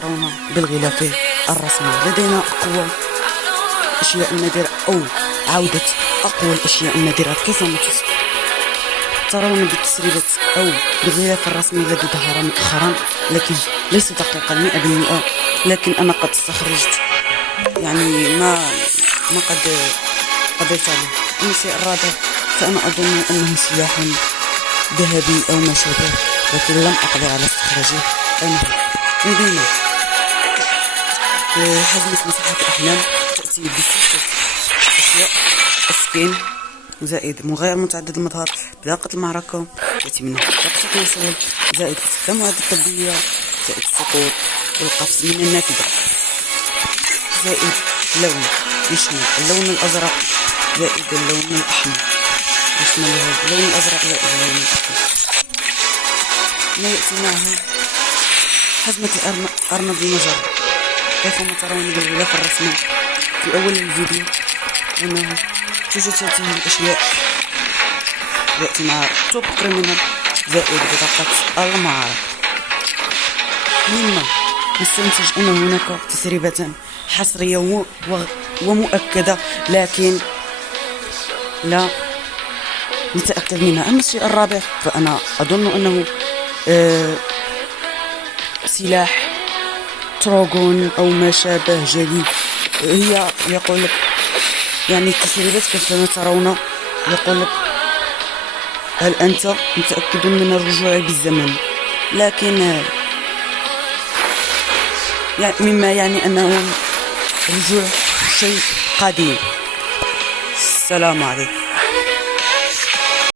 ترون بالغلاف الرسمي لدينا أقوى أشياء نادرة أو عودة أقوى الأشياء النادرة كما ترون بالتسريبات أو بالغلاف الرسمي الذي ظهر مؤخرا، لكن ليس دقيقا 100%، لكن أنا قد استخرجت يعني ما قضيت عليه. أما الشيء الرابع فأنا أظن أنه سلاح ذهبي أو ما شابه، لكن لم أقدر على استخراجه. لدينا حزمة مساحة الأحلام تأتي بستة أشياء: السكين زائد مغير متعدد المظهر، بطاقة المعركة تأتي منه بطاقة التواصل، زائد استخدام المواد الطبية، زائد السقوط والقفز من النافذة، زائد لون يشمل اللون الأزرق زائد اللون الأحمر، يشمل اللون الأزرق زائد اللون الأحمر. ما يأتي معها حزمة الأرنب المجرة. كيفما ترون بالغلاف الرسمي في أول الفيديو أنه توجد هذه الأشياء. يأتي مع توب كريمينال زائد بطاقة المعارك. مما نستنتج أن هناك تسريبات حصرية ومؤكدة، لكن لا نتأكد منها. أما الشيء الرابع فأنا أظن أنه سلاح تروغون أو ما شابه جديد. هي يقول لك يعني التسريبات كما ترون يقول لك هل أنت متأكد من الرجوع بالزمن، لكن يعني مما يعني أنه رجوع شيء قديم. السلام عليكم.